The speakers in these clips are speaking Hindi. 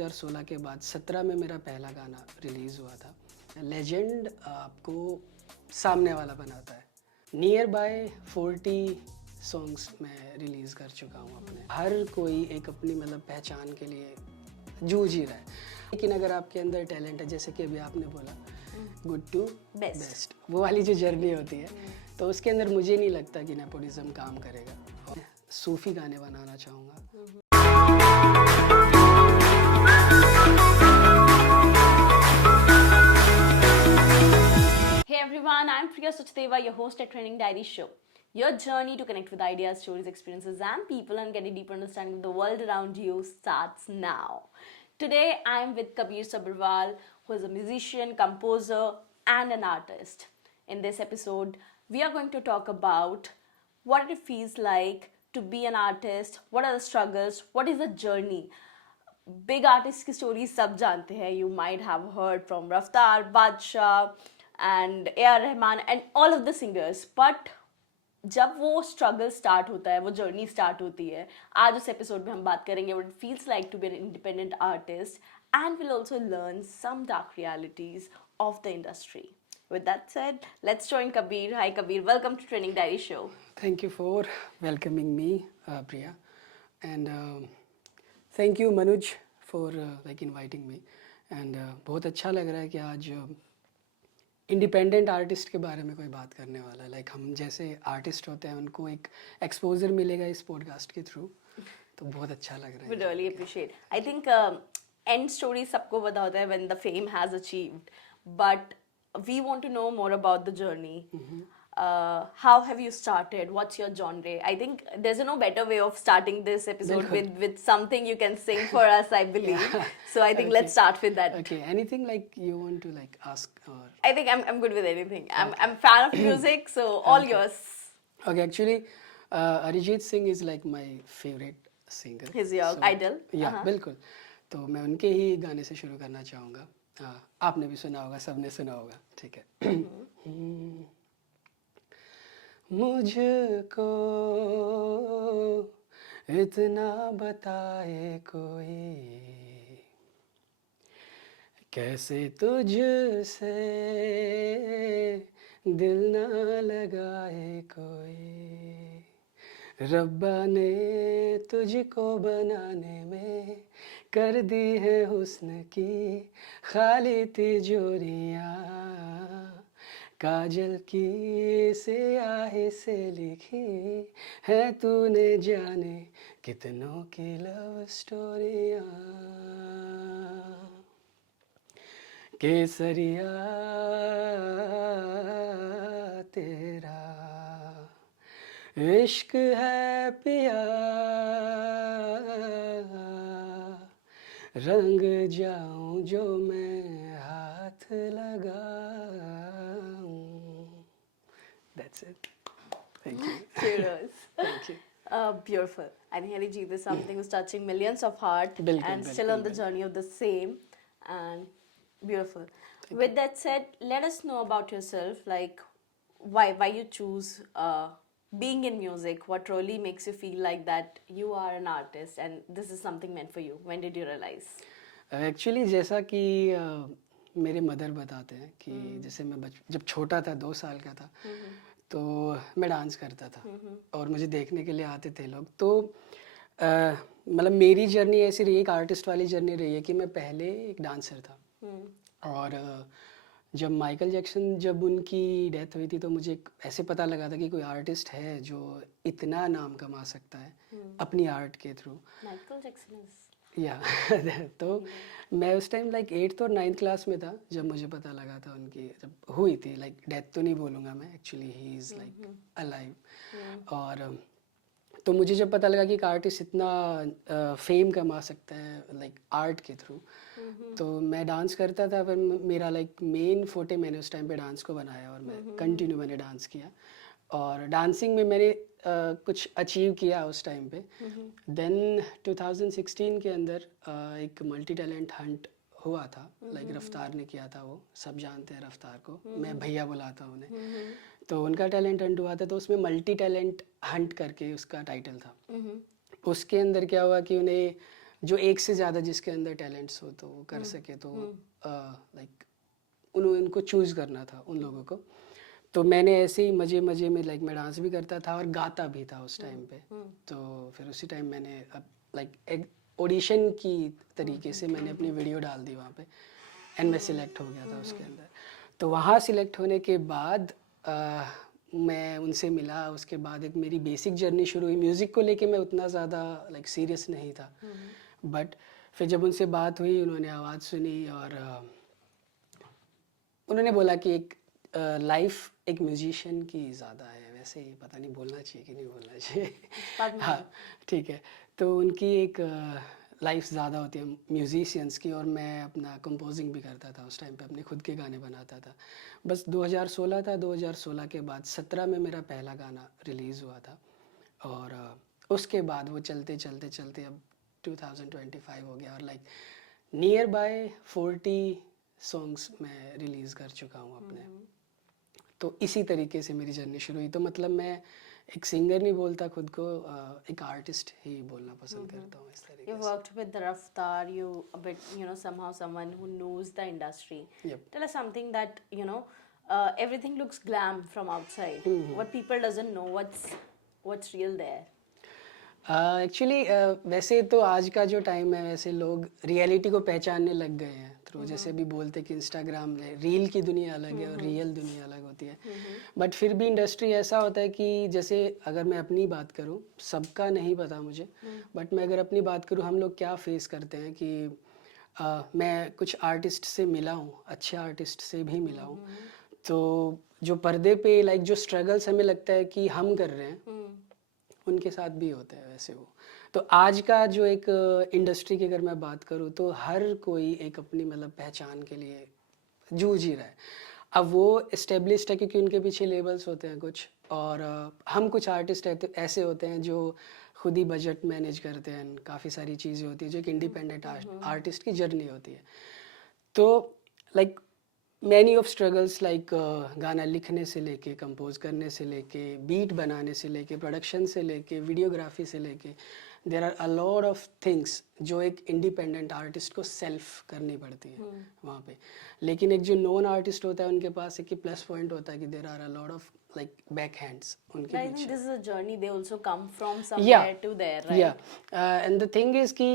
2016 के बाद 17 में मेरा पहला गाना रिलीज़ हुआ था। लेजेंड आपको सामने वाला बनाता है। नियर बाय 40 सॉन्ग्स मैं रिलीज़ कर चुका हूँ अपने। हर कोई एक अपनी मतलब पहचान के लिए जूझ ही रहा है, लेकिन अगर आपके अंदर टैलेंट है, जैसे कि अभी आपने बोला गुड टू बेस्ट, वो वाली जो जर्नी होती है, तो उसके अंदर मुझे नहीं लगता कि नेपोटिज्म काम करेगा। और सूफी गाने बनाना चाहूँगा। Hey everyone, I'm Priya Suchdeva, your host at Training Diary Show. Your journey to connect with ideas, stories, experiences, and people and get a deeper understanding of the world around you starts now. Today, I'm with Kabir Sabharwal, who is a musician, composer, and an artist. In this episode, we are going to talk about what it feels like to be an artist, what are the struggles, what is the journey. Big artist की स्टोरी सब जानते हैं. You might have heard from रफ्तार, बादशाह and A R Rahman and all of the singers. But जब वो स्ट्रगल स्टार्ट होता है, वो जर्नी स्टार्ट होती है, आज उस एपिसोड में हम बात करेंगे what it feels like to be an independent artist and will also learn some dark realities of the industry. With that said, let's join Kabir. Hi Kabir, welcome to Training Diary Show. Thank you for welcoming me, Priya, and thank you Manuj for like inviting me. And बहुत अच्छा लग रहा है कि आज इंडिपेंडेंट आर्टिस्ट के बारे में कोई बात करने वाला है. लाइक हम जैसे आर्टिस्ट होते हैं उनको एक एक्सपोजर मिलेगा इस पॉडकास्ट के थ्रू, तो बहुत अच्छा लग रहा है. We really appreciate. I think end story सबको पता होता है when the fame has achieved, but we want to know more about the journey. How have you started? What's your genre? I think there's no better way of starting this episode with something you can sing for us, I believe. So I think let's start with that. Okay, anything like you want to like ask or? I think I'm good with anything. I'm fan of music, so all yours. Okay, actually, Arijit Singh is like my favorite singer. He's your idol. Yeah, बिल्कुल. तो मैं उनके ही गाने से शुरू करना चाहूँगा. आपने भी सुना होगा, सबने सुना होगा, ठीक है. मुझको इतना बताए कोई, कैसे तुझसे दिल ना लगाए कोई. रब्बा ने तुझको बनाने में कर दी है हुस्न की खाली तिजोरियाँ, काजल की स्याही से लिखी है तूने जाने कितनों की लव स्टोरियाँ. केसरिया तेरा इश्क है पिया, रंग जाऊं जो मैं हाथ लगाऊं. That's it. Thank you. Cheers. Thank you. Beautiful. I think Harijit is something who's touching millions of heart and still on the journey of the same, and beautiful. With that said, let us know about yourself. Like, why you choose being in music? What really makes you feel like that you are an artist and this is something meant for you? When did you realize? Actually, जैसा कि मेरे मदर बताते हैं कि जैसे मैं जब छोटा था, 2 साल का था, तो मैं डांस करता था और मुझे देखने के लिए आते थे लोग. तो मतलब मेरी जर्नी ऐसी रही, एक आर्टिस्ट वाली जर्नी रही है कि मैं पहले एक डांसर था. और जब माइकल जैक्सन जब उनकी डेथ हुई थी, तो मुझे ऐसे पता लगा था कि कोई आर्टिस्ट है जो इतना नाम कमा सकता है अपनी आर्ट के थ्रू. माइकल जैक्सन या तो मैं उस टाइम लाइक 8th और 9th क्लास में था जब मुझे पता लगा था उनकी जब हुई थी. लाइक डेथ तो नहीं बोलूँगा मैं, actually he is like alive. और तो मुझे जब पता लगा कि एक आर्टिस्ट इतना फेम कमा सकता है लाइक आर्ट के थ्रू, तो मैं डांस करता था. पर मेरा लाइक मेन फोटे मैंने उस टाइम पे डांस को बनाया और मैं कंटिन्यू मैंने डांस किया. और डांसिंग में मैंने कुछ अचीव किया उस टाइम पे. देन 2016 के अंदर एक मल्टी टैलेंट हंट हुआ था. लाइक रफ्तार ने किया था, वो सब जानते हैं रफ्तार को, मैं भैया बुलाता हूँ उन्हें. तो उनका टैलेंट हंट हुआ था, तो उसमें मल्टी टैलेंट हंट करके उसका टाइटल था. उसके अंदर क्या हुआ कि उन्हें जो एक से ज़्यादा जिसके अंदर टैलेंट्स हो तो वो कर सके, तो लाइक उनको चूज़ करना था उन लोगों को। तो मैंने ऐसे ही मज़े मज़े में लाइक मैं डांस भी करता था और गाता भी था उस टाइम पे। तो फिर उसी टाइम मैंने अब लाइक एक ऑडिशन की तरीके से मैंने अपनी वीडियो डाल दी वहाँ पे, एंड मैं सिलेक्ट हो गया था उसके अंदर। तो वहाँ सिलेक्ट होने के बाद मैं उनसे मिला, उसके बाद एक मेरी बेसिक जर्नी शुरू हुई। म्यूज़िक को लेके मैं उतना ज़्यादा लाइक सीरियस नहीं था, बट फिर जब उनसे बात हुई, उन्होंने आवाज़ सुनी और उन्होंने बोला कि एक लाइफ एक म्यूजिशियन की ज़्यादा है, वैसे ही पता नहीं बोलना चाहिए कि नहीं बोलना चाहिए। हाँ ठीक है, तो उनकी एक लाइफ ज़्यादा होती है म्यूजिशियंस की, और मैं अपना कंपोजिंग भी करता था उस टाइम पे, अपने खुद के गाने बनाता था। बस 2016 था, 2016 के बाद 17 में मेरा पहला गाना रिलीज़ हुआ था, और उसके बाद वो चलते चलते चलते अब 2025 हो गया, और लाइक नियर बाय 40 सॉन्ग्स मैं रिलीज़ कर चुका हूँ अपने। तो इसी तरीके से मेरी जर्नी शुरू हुई। तो मतलब मैं एक सिंगर नहीं बोलता खुद को, एक आर्टिस्ट ही बोलना पसंद करता हूँ इस तरीके You से। worked with Raftar, you a bit, somehow someone who knows the industry. Yep. Tell us something that, everything looks glam from outside. What people doesn't know, what's real there. Actually वैसे तो आज का जो टाइम है, वैसे लोग रियलिटी को पहचानने लग गए हैं थ्रू, जैसे भी बोलते कि इंस्टाग्राम में रील की दुनिया अलग है और रियल दुनिया अलग होती है। बट फिर भी इंडस्ट्री ऐसा होता है कि जैसे अगर मैं अपनी बात करूं, सबका नहीं पता मुझे, बट मैं अगर अपनी बात करूं, हम लोग क्या फेस करते हैं कि मैं कुछ आर्टिस्ट से मिला हूं, अच्छे आर्टिस्ट से भी मिला हूं, तो जो पर्दे पे लाइक जो स्ट्रगल्स हमें लगता है कि हम कर रहे हैं, उनके साथ भी होता है वैसे वो। तो आज का जो एक इंडस्ट्री की अगर मैं बात करूँ, तो हर कोई एक अपनी मतलब पहचान के लिए जूझ ही रहा है। अब वो इस्टेब्लिश्ड है क्योंकि उनके पीछे लेबल्स होते हैं कुछ, और हम कुछ आर्टिस्ट ऐसे होते हैं जो खुद ही बजट मैनेज करते हैं, काफ़ी सारी चीज़ें होती हैं, जो एक इंडिपेंडेंट आर्टिस्ट की जर्नी होती है। तो like many of struggles, like गाना लिखने से लेके, कंपोज करने से लेके, बीट बनाने से लेके, प्रोडक्शन से लेके, वीडियोग्राफी से लेके, there are a lot of things जो एक इंडिपेंडेंट आर्टिस्ट को सेल्फ करनी पड़ती है वहाँ पे। लेकिन एक जो नॉन आर्टिस्ट होता है, उनके पास एक ही प्लस पॉइंट होता है कि there are a lot of like back hands उनके But I think पीछे। this is a journey. They also come from Yeah, somewhere to there, right? yeah. And the thing is कि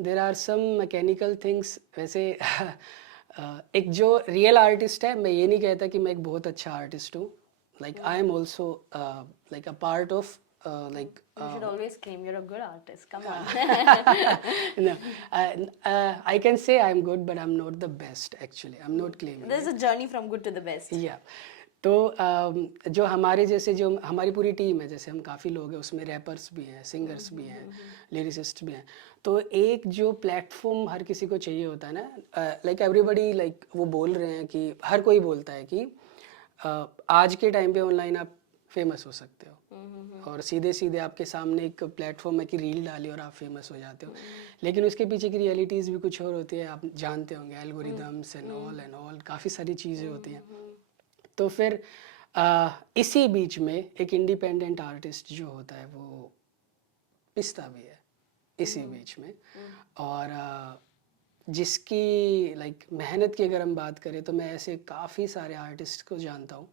there are some mechanical things वैसे एक जो रियल आर्टिस्ट है, मैं ये नहीं कहता कि मैं एक बहुत अच्छा आर्टिस्ट हूँ, like I am also like a part of like You should always claim you're a good artist. Come on. no, I can say I'm good, but I'm not the best actually. I'm not claiming There's it. a journey from good to the best. या तो जो हमारे जैसे जो हमारी पूरी टीम है, जैसे हम काफ़ी लोग हैं, उसमें रैपर्स भी हैं, सिंगर्स भी हैं, लिरिसिस्ट भी हैं। तो एक जो प्लेटफॉर्म हर किसी को चाहिए होता है ना, लाइक एवरीबॉडी, लाइक वो बोल रहे हैं कि हर कोई बोलता है कि आज के टाइम पे ऑनलाइन आप फेमस हो सकते हो, और सीधे सीधे आपके सामने एक प्लेटफॉर्म है कि रील डाली और आप फेमस हो जाते हो। लेकिन उसके पीछे की रियलिटीज़ भी कुछ और होती है, आप जानते होंगे, एल्गोरिदम्स एंड ऑल काफ़ी सारी चीज़ें होती हैं। तो फिर इसी बीच में एक इंडिपेंडेंट आर्टिस्ट जो होता है वो पिसता भी है इसी बीच में, और जिसकी लाइक मेहनत की अगर हम बात करें, तो मैं ऐसे काफ़ी सारे आर्टिस्ट को जानता हूँ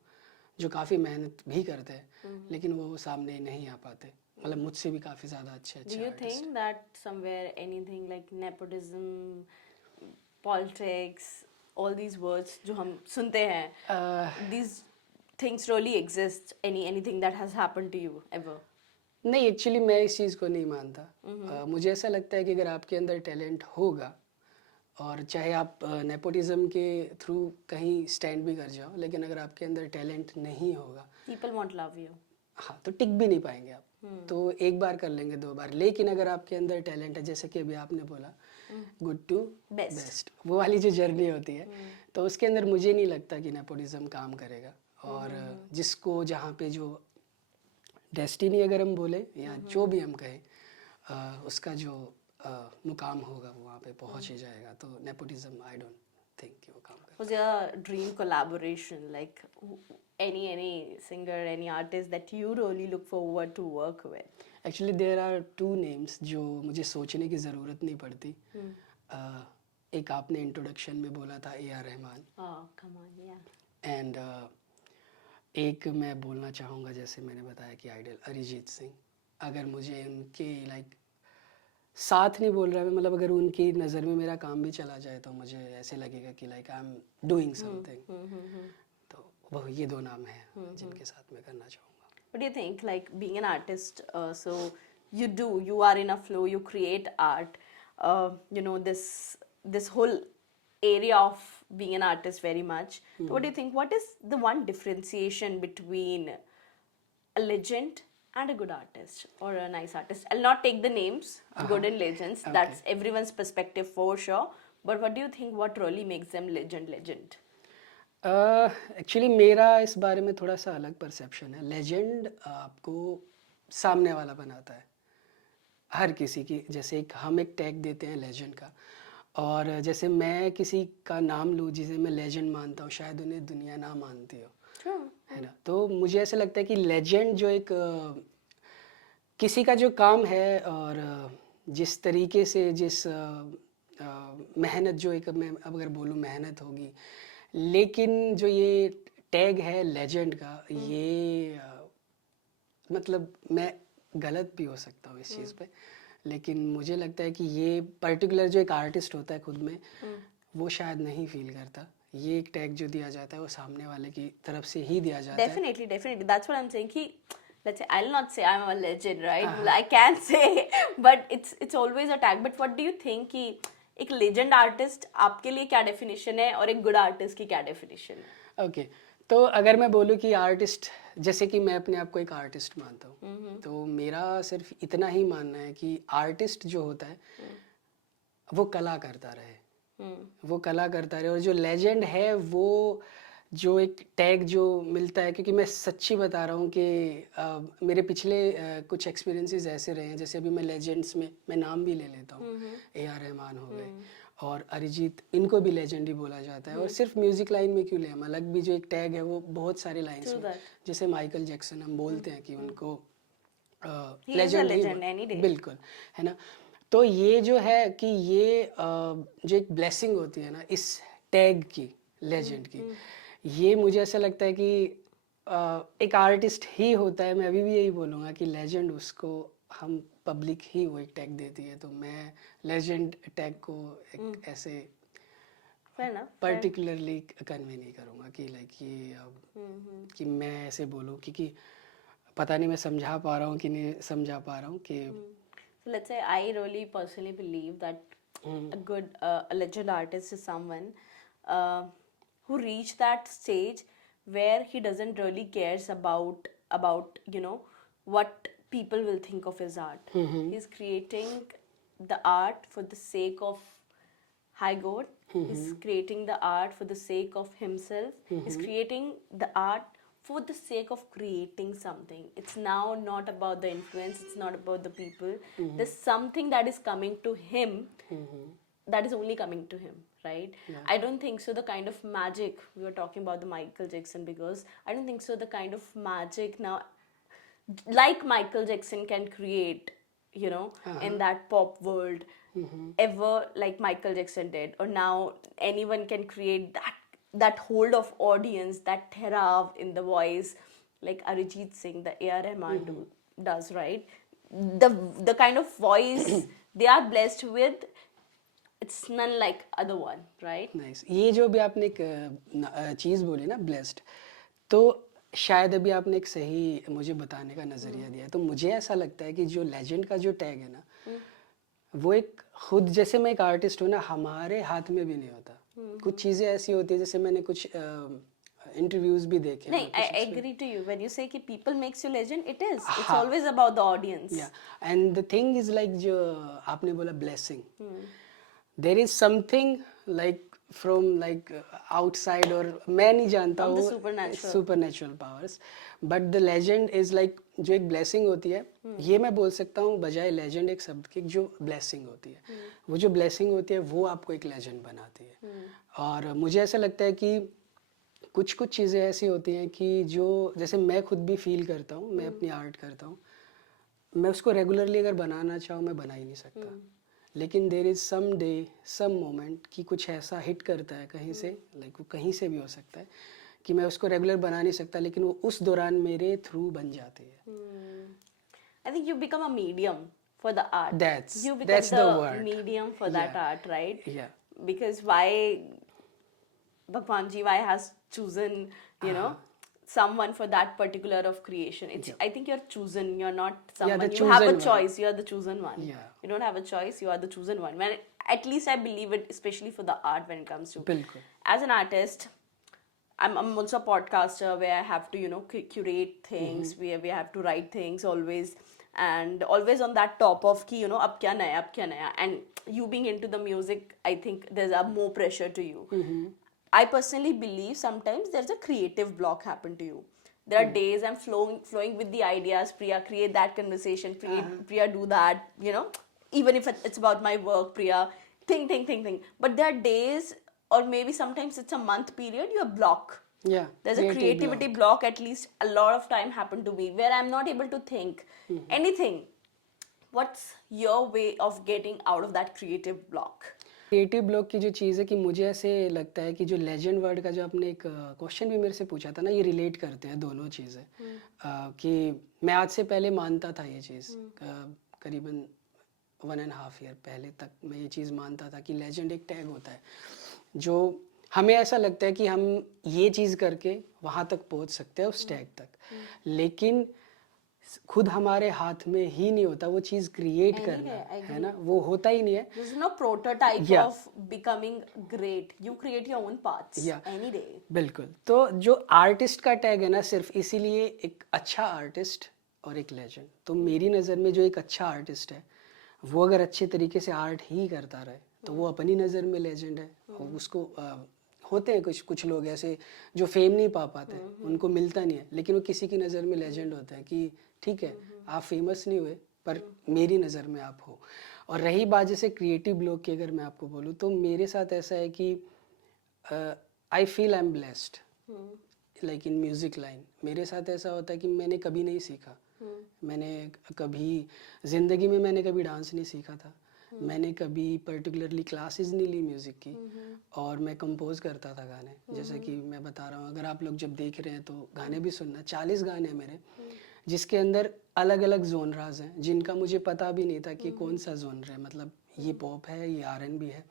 जो काफ़ी मेहनत भी करते हैं, लेकिन वो सामने नहीं आ पाते। मतलब मुझसे भी काफ़ी ज़्यादा अच्छे Do अच्छे you artist. think that somewhere anything like nepotism, politics, all these words जो हम सुनते हैं, these things really exist? Anything that has happened to you ever? नहीं, एक्चुअली मैं इस चीज़ को नहीं मानता। मुझे ऐसा लगता है कि अगर आपके अंदर टैलेंट होगा, और चाहे आप नेपोटिज्म के थ्रू कहीं स्टैंड भी कर जाओ, लेकिन अगर आपके अंदर टैलेंट नहीं होगा, People won't love you. हाँ, तो टिक भी नहीं पाएंगे आप। तो एक बार कर लेंगे, दो बार, लेकिन अगर आपके अंदर टैलेंट है, जैसे कि अभी आपने बोला गुड टू Best. बेस्ट, वो वाली जो जर्नी होती है, तो उसके अंदर मुझे नहीं लगता कि नेपोटिज्म काम करेगा। और जिसको जहाँ पे जो डेस्टिनी अगर हम बोले, या जो भी हम कहें, उसका जो मुकाम होगा वो वहाँ पे पहुँच ही जाएगा। तो नेपोटिज्म आई डोंट थिंक कि वो काम करेगा। Was your dream collaboration like any singer, any artist that you really look forward to work with? Actually there are two names जो मुझे सोचने की ज़रूरत नहीं पड़ती. एक आपने इंट्रोडक्शन में बोला था A R Rahman, Oh, come on, yeah. And एक मैं बोलना चाहूँगा जैसे मैंने बताया कि आइडल अरिजीत सिंह. अगर मुझे उनके लाइक साथ नहीं बोल रहा मैं, मतलब अगर उनकी नज़र में मेरा काम भी चला जाए तो मुझे ऐसे लगेगा कि like I am doing something. तो वो ये दो नाम हैं जिनके साथ मैं करना चाहूँगा. What do you think? Like being an artist, so you are in a flow, you create art. This whole area of being an artist very much. So what do you think? What is the one differentiation between a legend and a good artist or a nice artist? I'll not take the names, good and legends. Okay. That's everyone's perspective for sure. But what do you think? What really makes them legend? Actually मेरा इस बारे में थोड़ा सा अलग परसेप्शन है. लेजेंड आपको सामने वाला बनाता है हर किसी की. जैसे हम एक टैग देते हैं लेजेंड का, और जैसे मैं किसी का नाम लूँ जिसे मैं लेजेंड मानता हूँ, शायद उन्हें दुनिया ना मानती हो, True. है ना. तो मुझे ऐसा लगता है कि लेजेंड जो एक किसी का जो काम है और जिस तरीके से जिस मेहनत, जो एक मैं अब अगर बोलूँ मेहनत होगी, लेकिन जो ये टैग है लेजेंड का, ये मतलब मैं गलत भी हो सकता हूँ इस चीज़ पे, लेकिन मुझे लगता है कि ये पर्टिकुलर जो एक आर्टिस्ट होता है खुद में, वो शायद नहीं फील करता. ये एक टैग जो दिया जाता है वो सामने वाले की तरफ से ही दिया जाता है. Definitely. That's what I'm saying. Let's say I'll not say I'm a legend, right? I can say, but it's always a tag. But what do you think कि एक legend artist आपके लिए क्या definition है और एक good artist की क्या definition है? ओके, तो अगर मैं बोलूँ कि आर्टिस्ट, जैसे कि मैं अपने आप को एक आर्टिस्ट मानता हूँ, तो मेरा सिर्फ इतना ही मानना है कि आर्टिस्ट जो होता है वो कला करता रहे, वो कला करता रहे. और जो लेजेंड है वो जो एक टैग जो मिलता है, क्योंकि मैं सच्ची बता रहा हूँ कि मेरे पिछले कुछ एक्सपीरियंसेस ऐसे रहे हैं. जैसे अभी मैं लेजेंड्स में मैं नाम भी ले लेता हूँ, ए आर रहमान हो गए और अरिजीत, इनको भी लेजेंड ही बोला जाता है. और सिर्फ म्यूजिक लाइन में क्यों ले, हम अलग भी जो एक टैग है वो बहुत सारे लाइन्स में, जैसे माइकल जैक्सन हम बोलते हैं कि उनको लेजेंड ही, बिल्कुल, है ना. तो ये जो है कि ये जो एक ब्लेसिंग होती है ना इस टैग की, लेजेंड की, ये मुझे ऐसा लगता है कि एक आर्टिस्ट ही होता है. मैं अभी भी यही बोलूँगा कि लेजेंड उसको हम पब्लिक ही वो एक टैग देती है. तो मैं लेजेंड टैग को एक ऐसे पर्टिकुलरली कन्वे नहीं करूँगा कि लाइक ये कि मैं ऐसे बोलूँ, क्योंकि पता नहीं मैं समझा पा रहा हूँ कि नहीं समझा पा रहा हूँ कि So let's say I really personally believe that a legend artist is someone who reached that stage where he doesn't really cares about what people will think of his art. He's creating the art for the sake of high God. He's creating the art for the sake of himself. He's creating the art for the sake of creating something. It's now not about the influence, it's not about the people. There's something that is coming to him, that is only coming to him, right? I don't think so the kind of magic, we were talking about the Michael Jackson, because I don't think so the kind of magic now like Michael Jackson can create, in that pop world, ever like Michael Jackson did, or now anyone can create that hold of audience, that therav in the voice, like Arijit Singh, the A.R. Rahman does, right? The kind of voice they are blessed with, it's none like other one, right? Nice. ये जो भी आपने एक चीज़ बोली ना, ब्लेस्ड, तो शायद अभी आपने एक सही मुझे बताने का नज़रिया दिया है. तो मुझे ऐसा लगता है कि जो लेजेंड का जो टैग है ना, वो एक खुद, जैसे मैं एक आर्टिस्ट हूँ ना, हमारे हाथ में भी नहीं होता. कुछ चीज़ें ऐसी होती है, जैसे मैंने कुछ इंटरव्यूज भी देखे. नहीं, I agree to you when you say कि people makes you legend. It's always about the audience. Yeah, and the thing is like जो आपने बोला blessing, there is something like from like outside, और मैं नहीं जानता हूँ supernatural powers, but the legend is like जो एक blessing होती है, ये मैं बोल सकता हूँ बजाय legend एक शब्द की, जो blessing होती है, वो जो blessing होती है वो आपको एक legend बनाती है. और मुझे ऐसा लगता है कि कुछ चीज़ें ऐसी होती हैं कि जो, जैसे मैं खुद भी फील करता हूँ, मैं अपनी आर्ट करता हूँ, मैं उसको रेगुलरली अगर बनाना चाहूँ मैं बना ही नहीं सकता, लेकिन there is some day some moment कि कुछ ऐसा हिट करता है कहीं से, लाइक वो कहीं से भी हो सकता है कि मैं उसको रेगुलर बना नहीं सकता, लेकिन वो उस दौरान मेरे थ्रू बन जाती है. I think you become a medium for the art. That's- You become that's the the word. medium for that Yeah. art, right? Yeah. Because why Bhagwan Ji, why has chosen, you know, someone for that particular of creation? It's I think you're chosen. You're not someone. the You have a chosen one. choice. You're the chosen one. Yeah. You don't have a choice. You are the chosen one. When at least I believe it, especially for the art when it comes to. बिल्कुल. As an artist, I'm also a podcaster where I have to, you know, curate things, where we have to write things always, and always on that top of ki, you know, ab kya naya, and you being into the music, I think there's a more pressure to you. I personally believe sometimes there's a creative block happen to you. There are days I'm flowing with the ideas. Priya, create that conversation. Priya, do that. You know, even if it's about my work, Priya, think. But there are days, or maybe sometimes it's a month period, you block. Yeah. There's a creativity block. At least a lot of time happened to me where I'm not able to think anything. What's your way of getting out of that creative block? Creative block की जो चीज़ है कि मुझे ऐसे लगता है कि जो लेजेंड वर्ड का जो आपने एक क्वेश्चन भी मेरे से पूछा था ना, ये रिलेट करते हैं दोनों चीज़ें. कि मैं आज से पहले मानता था ये चीज़, करीबन 1.5 ईयर पहले तक मैं ये चीज़ मानता था कि लेजेंड एक टैग होता है जो हमें ऐसा लगता है कि हम ये चीज़ करके वहाँ तक पहुँच सकते हैं उस टैग तक, लेकिन खुद हमारे हाथ में ही नहीं होता वो चीज़ क्रिएट करना, है ना, वो होता ही नहीं है. There's no prototype Yeah. of becoming great. You create your own paths Yeah. any day. बिल्कुल. तो जो आर्टिस्ट का टैग है ना, सिर्फ इसीलिए एक अच्छा आर्टिस्ट और एक लेजेंड. तो मेरी नज़र में जो एक अच्छा आर्टिस्ट है वो अगर अच्छे तरीके से आर्ट ही करता रहे तो वो अपनी नज़र में लेजेंड है. और उसको होते हैं कुछ लोग ऐसे जो फेम नहीं पा पाते, उनको मिलता नहीं है, लेकिन वो किसी की नज़र में लेजेंड होते हैं कि ठीक है आप फेमस नहीं हुए पर मेरी नज़र में आप हो. और रही बात जैसे क्रिएटिव ब्लॉक की, अगर मैं आपको बोलूँ तो मेरे साथ ऐसा है कि I feel I am blessed, like in music line. मेरे साथ ऐसा होता है कि मैंने कभी नहीं सीखा, मैंने कभी ज़िंदगी में मैंने कभी डांस नहीं सीखा था, मैंने कभी पर्टिकुलरली क्लासेस नहीं ली म्यूज़िक की, और मैं कंपोज करता था गाने. जैसे कि मैं बता रहा हूँ, अगर आप लोग जब देख रहे हैं तो गाने भी सुनना, 40 गाने हैं मेरे जिसके अंदर अलग अलग जोनराज हैं जिनका मुझे पता भी नहीं था कि कौन सा जोनर है. मतलब ये पॉप है, ये R&B है.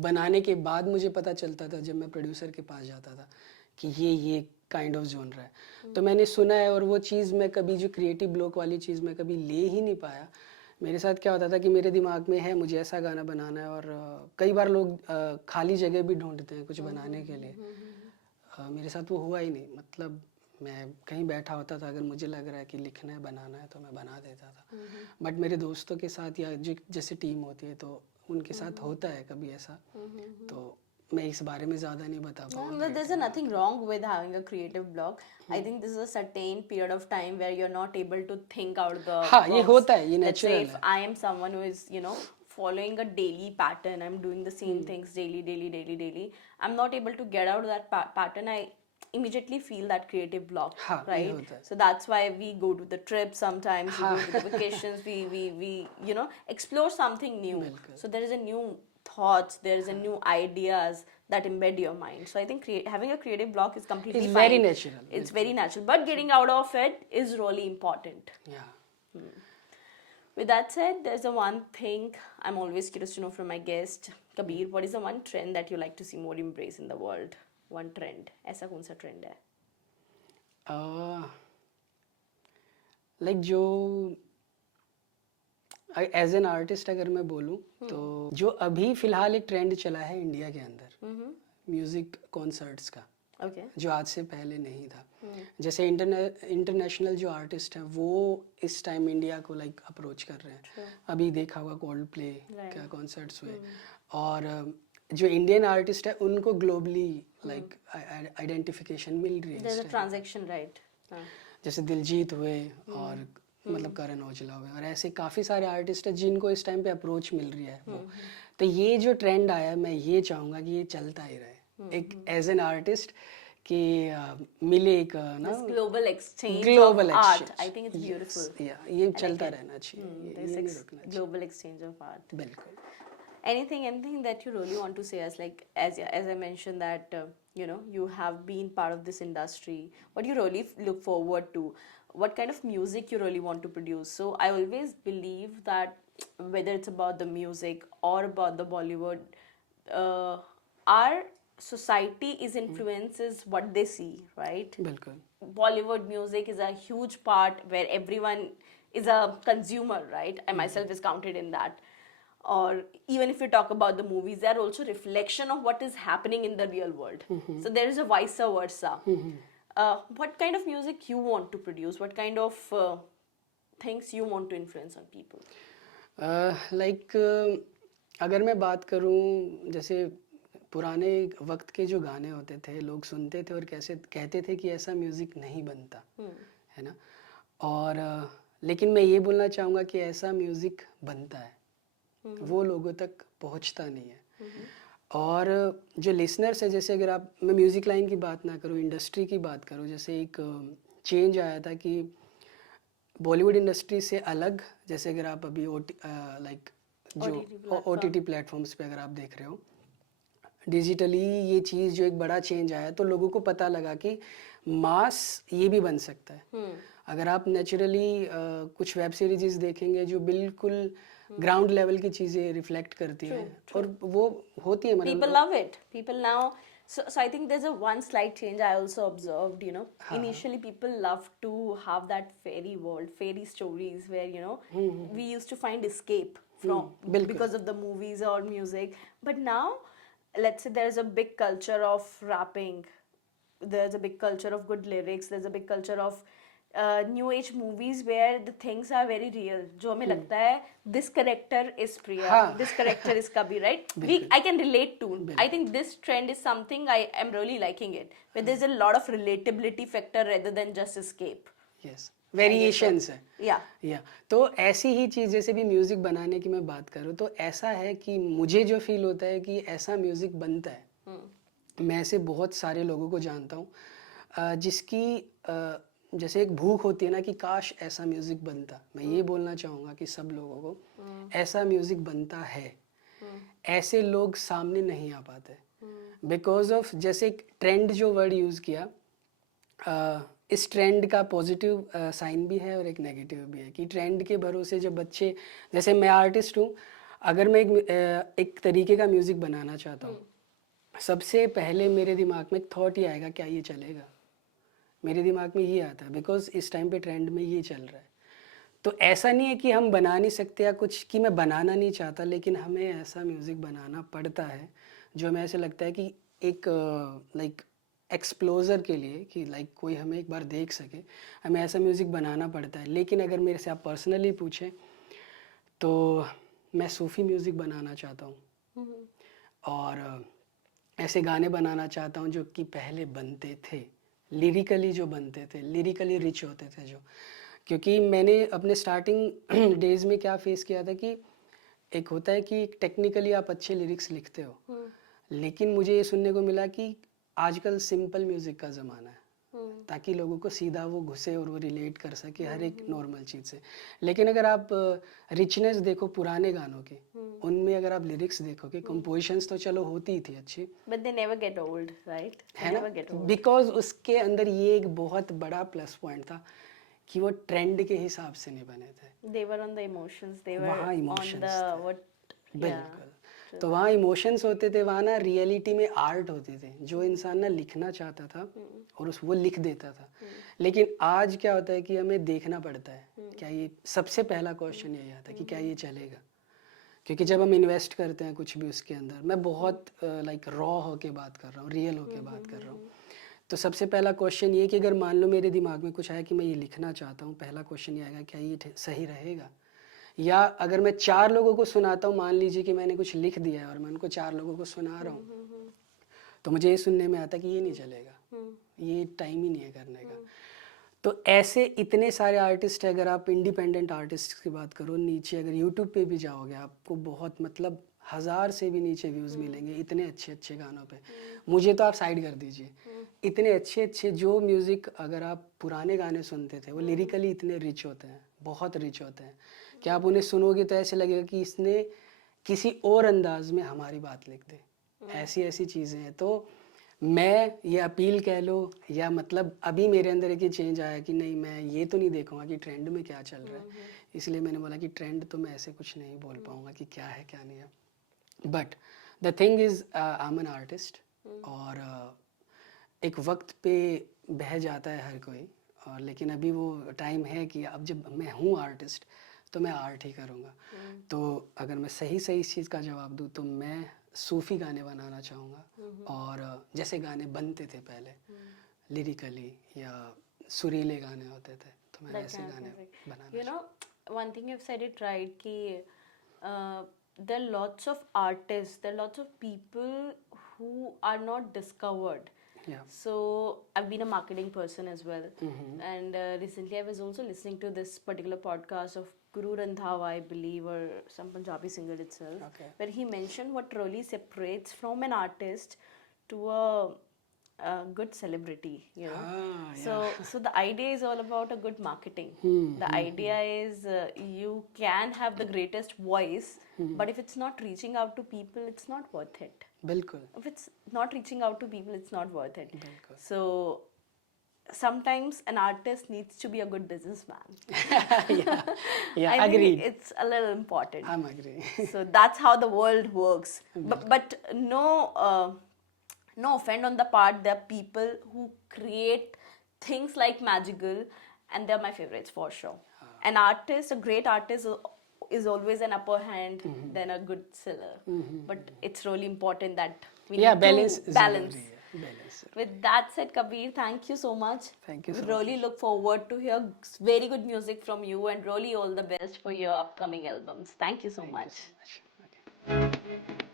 बनाने के बाद मुझे पता चलता था जब मैं प्रोड्यूसर के पास जाता था कि ये काइंड ऑफ जोनर है. तो मैंने सुना है, और वो चीज़ मैं कभी, जो क्रिएटिव ब्लॉक वाली चीज़ मैं कभी ले ही नहीं पाया. मेरे साथ क्या होता था कि मेरे दिमाग में है मुझे ऐसा गाना बनाना है, और कई बार लोग खाली जगह भी ढूंढते हैं कुछ बनाने के लिए. मेरे साथ वो हुआ ही नहीं. मतलब मैं कहीं बैठा होता था, अगर मुझे लग रहा है कि लिखना है बनाना है तो मैं बना देता था. बट मेरे दोस्तों के साथ या जैसे टीम होती है तो उनके साथ होता है कभी ऐसा. तो मैं इस बारे में ज़्यादा नहीं बता पाऊँगा. There's nothing wrong with having a creative block. I think this is a certain period of time where you're not able to think out the हाँ, ये box. होता है, ये Let's say natural if है. I am someone who is, you know, following a daily pattern, I'm doing the same things daily. I'm not able to get out of that pattern. I immediately feel that creative block, हाँ, ये right? होता है. So that's why we go to the trip sometimes, we go to the vacations, we you know, explore something new. बिल्कुल. So there is a new thoughts, there is a new ideas that embed your mind. So I think having a creative block is completely It's fine. very natural. It's very natural, but getting out of it is really important. Yeah. With that said, there's a one thing I'm always curious to know from my guest, Kabir. What is the one trend that you like to see more embrace in the world? One trend. ऐसा कौन सा trend है? लाइक जो एज एन आर्टिस्ट अगर मैं बोलूँ तो जो अभी फ़िलहाल एक ट्रेंड चला है इंडिया के अंदर, म्यूज़िक कॉन्सर्ट्स का, Okay. जो आज से पहले नहीं था. जैसे इंटरनेशनल जो आर्टिस्ट हैं वो इस टाइम इंडिया को लाइक अप्रोच कर रहे हैं. अभी देखा होगा कोल्ड प्ले का कॉन्सर्ट्स हुए, और जो इंडियन आर्टिस्ट है उनको ग्लोबली लाइक आइडेंटिफिकेशन मिल रही है There's इस a time. transaction, right? जैसे दिलजीत हुए और मतलब करण औजला हुए, और ऐसे काफ़ी सारे आर्टिस्ट हैं जिनको इस टाइम पे अप्रोच मिल रही है वो. तो ये जो ट्रेंड आया, मैं ये चाहूँगा कि ये चलता ही रहे, एक एज एन आर्टिस्ट, कि मिले एक ना This global exchange global of art. Exchange, I think it's beautiful. ये चलता रहना चाहिए, This ये नहीं रुकना चाहिए। global exchange of art. बिल्कुल। Anything that you really want to say, as like as I mentioned that you know, you have been part of this industry, what you really look forward to, what kind of music you really want to produce. So I always believe that whether it's about the music or about the Bollywood, our society is influences what they see, right? बिल्कुल। Bollywood music is a huge part where everyone is a consumer, right? I myself is counted in that. Or even if you talk about the movies, they are also reflection of what is happening in the real world. So there is a vice versa. What kind of music you want to produce? What kind of things you want to influence on people? Like अगर मैं बात करूं, जैसे पुराने वक्त के जो गाने होते थे, लोग सुनते थे और कैसे कहते थे कि ऐसा म्यूज़िक नहीं बनता, है ना। और लेकिन मैं ये बोलना चाहूँगा कि ऐसा म्यूज़िक बनता है, वो लोगों तक पहुँचता नहीं है। और जो लिसनर्स है, जैसे अगर आप, मैं म्यूज़िक लाइन की बात ना करूँ, इंडस्ट्री की बात करूँ, जैसे एक चेंज आया था कि बॉलीवुड इंडस्ट्री से अलग, जैसे अगर आप अभी लाइक जो OTT प्लेटफॉर्म्स पे अगर आप देख रहे हो, डिजिटली ये चीज़ जो एक बड़ा चेंज आया, तो लोगों को पता लगा कि मास ये भी बन सकता है। अगर आप नेचुरली कुछ वेब सीरीज देखेंगे जो बिल्कुल ग्राउंड लेवल की चीज़ें रिफ्लेक्ट करती हैं, और वो होती है, मतलब People love it. People now. So I think there's a one slight change I also observed, you know. Initially people love to have that fairy world, fairy stories where, you know, we used to find escape from because of the movies or music. But now, let's say there's a big culture of rapping, there's a big culture of good lyrics, there's a big culture of new age movies where the things are very real. जो हमें लगता है this character is Priya, this character is Kabir, right? I can relate to. I think this trend is something I am really liking it, where there's a lot of relatability factor rather than just escape. Yes, variations है। या तो ऐसी ही चीज़, जैसे भी म्यूज़िक बनाने की मैं बात करूँ, तो ऐसा है कि मुझे जो फील होता है कि ऐसा म्यूज़िक बनता है। मैं ऐसे बहुत सारे लोगों को जानता हूँ जिसकी जैसे एक भूख होती है ना कि काश ऐसा म्यूज़िक बनता। मैं ये बोलना चाहूँगा कि सब लोगों को ऐसा म्यूज़िक बनता है। ऐसे लोग सामने नहीं आ पाते बिकॉज ऑफ, जैसे एक ट्रेंड जो वर्ड यूज़ किया, इस ट्रेंड का पॉजिटिव साइन भी है और एक नेगेटिव भी है कि ट्रेंड के भरोसे जब बच्चे, जैसे मैं आर्टिस्ट हूँ, अगर मैं एक तरीके का म्यूज़िक बनाना चाहता हूँ, सबसे पहले मेरे दिमाग में एक थॉट ही आएगा, क्या ये चलेगा। मेरे दिमाग में ये आता है बिकॉज इस टाइम पे ट्रेंड में ये चल रहा है। तो ऐसा नहीं है कि हम बना नहीं सकते या कुछ, कि मैं बनाना नहीं चाहता, लेकिन हमें ऐसा म्यूज़िक बनाना पड़ता है जो हमें ऐसे लगता है कि एक लाइक एक्सप्लोजर के लिए, कि लाइक कोई हमें एक बार देख सके, हमें ऐसा म्यूज़िक बनाना पड़ता है। लेकिन अगर मेरे से आप पर्सनली पूछें तो मैं सूफ़ी म्यूज़िक बनाना चाहता हूँ और ऐसे गाने बनाना चाहता हूँ जो कि पहले बनते थे, लिरिकली जो बनते थे, लिरिकली रिच होते थे जो। क्योंकि मैंने अपने स्टार्टिंग डेज में क्या फेस किया था कि एक होता है कि टेक्निकली आप अच्छे लिरिक्स लिखते हो, लेकिन मुझे ये सुनने को मिला कि आजकल सिंपल म्यूज़िक का ज़माना है, ताकि लोगों को सीधा वो घुसे और वो रिलेट कर सके हर एक नॉर्मल चीज़ से। लेकिन अगर आप रिचनेस देखो पुराने गानों की, उनमें अगर आप लिरिक्स देखोगे, कंपोजिशंस तो चलो होती ही थी अच्छी, but they never get old, right? है ना, बिकॉज उसके अंदर ये एक बहुत बड़ा प्लस पॉइंट था कि वो ट्रेंड के हिसाब से नहीं बने थे। दे वर ऑन द इमोशंस, दे वर वहाँ ऑन इमोशंस द व्हाट। बिल्कुल। तो वहाँ इमोशंस होते थे, वहाँ ना रियलिटी में आर्ट होती थी, जो इंसान ना लिखना चाहता था और वो लिख देता था। लेकिन आज क्या होता है कि हमें देखना पड़ता है, क्या ये, सबसे पहला क्वेश्चन यही आता है कि क्या ये चलेगा। क्योंकि जब हम इन्वेस्ट करते हैं कुछ भी उसके अंदर, मैं बहुत लाइक रॉ होके बात कर रहा हूँ, रियल होके बात कर रहा हूँ, तो सबसे पहला क्वेश्चन ये कि अगर मान लो मेरे दिमाग में कुछ आया कि मैं ये लिखना चाहता हूँ, पहला क्वेश्चन ये आएगा, क्या ये सही रहेगा। या अगर मैं 4 लोगों को सुनाता हूँ, मान लीजिए कि मैंने कुछ लिख दिया है और मैं उनको 4 लोगों को सुना रहा हूँ, तो मुझे ये सुनने में आता कि ये नहीं चलेगा, ये टाइम ही नहीं है करने का। तो ऐसे इतने सारे आर्टिस्ट है, अगर आप इंडिपेंडेंट आर्टिस्ट की बात करो, नीचे अगर यूट्यूब पे भी जाओगे, आपको बहुत, मतलब 1000 से भी नीचे व्यूज़ मिलेंगे इतने अच्छे अच्छे गानों पे। मुझे तो आप साइड कर दीजिए, इतने अच्छे अच्छे जो म्यूज़िक अगर आप पुराने गाने सुनते थे वो लिरिकली इतने रिच होते हैं, बहुत रिच होते हैं कि आप उन्हें सुनोगे तो ऐसे लगेगा कि इसने किसी और अंदाज में हमारी बात लिख दी। ऐसी ऐसी चीज़ें हैं। तो मैं ये अपील कह लो या मतलब अभी मेरे अंदर एक ये चेंज आया कि नहीं, मैं ये तो नहीं देखूंगा कि ट्रेंड में क्या चल रहा है, इसलिए मैंने बोला कि ट्रेंड तो मैं ऐसे कुछ नहीं बोल पाऊंगा कि क्या है क्या नहीं है। But the thing is I am an artist, और एक वक्त पे बह जाता है हर कोई, और लेकिन अभी वो टाइम है कि अब जब मैं हूँ आर्टिस्ट तो मैं आर्ट ही करूँगा। तो अगर मैं सही सही इस चीज़ का जवाब दूँ तो मैं सूफ़ी गाने बनाना चाहूँगा, और जैसे गाने बनते थे पहले लिरिकली या सुरीले गाने होते थे, तो मैं That ऐसे kind of गाने music. Banana You know, one thing you've said it right, कि there are lots of artists, there are lots of people who are not discovered. Yeah. So I've been a marketing person as well, and recently I was also listening to this particular podcast of Guru Randhawa, I believe, or some Punjabi singer itself, Okay. where he mentioned what really separates from an artist to a good celebrity, you know. Ah, So the idea is all about a good marketing. The idea is you can have the greatest voice, but if it's not reaching out to people, it's not worth it. बिल्कुल If it's not reaching out to people, it's not worth it. बिल्कुल। So sometimes an artist needs to be a good businessman. yeah, I agreed. think it's a little important. I'm agree. So that's how the world works. But no, no offend on the part. There are people who create things like magical, and they're my favorites for sure. An artist, a great artist, is always an upper hand than a good seller. But it's really important that we Yeah, need balance to balance. ज़रूरी है, balance। With that said, Kabir, thank you so much. Thank you We so really look forward to hear very good music from you, and really all the best for your upcoming albums. Thank you so much. much. Okay.